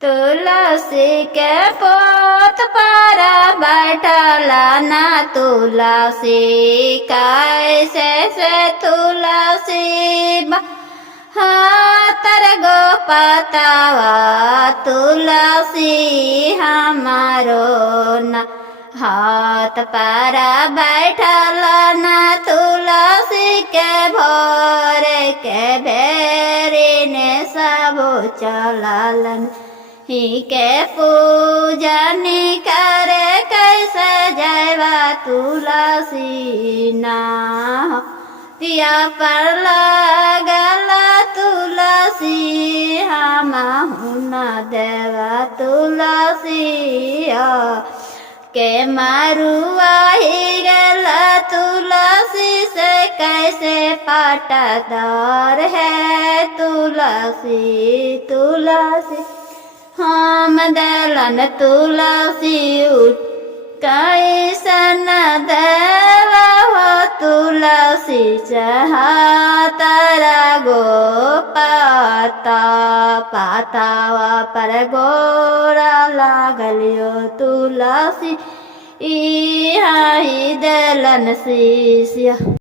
तुलसी के पोत पर बैठला ना तुलसी कैसे से तुलसी तर गो पतावा तुलसी हमारो न हाथ पर बैठल न तुलसी के भोर के भेरी ने सब चललन ही के पूजन करे कैसे जयवा तुलसी ना पिया पर लगल तुलसी हम न देवा तुलसी के मारुआ ही गल तुलसी से कैसे पटदार है तुलसी तुलसी हम दलन तुलसी कैसन देवा तुलसी तारा गो पाता पातावा पर गोरा लागलियो तुलसी ई दलन शीश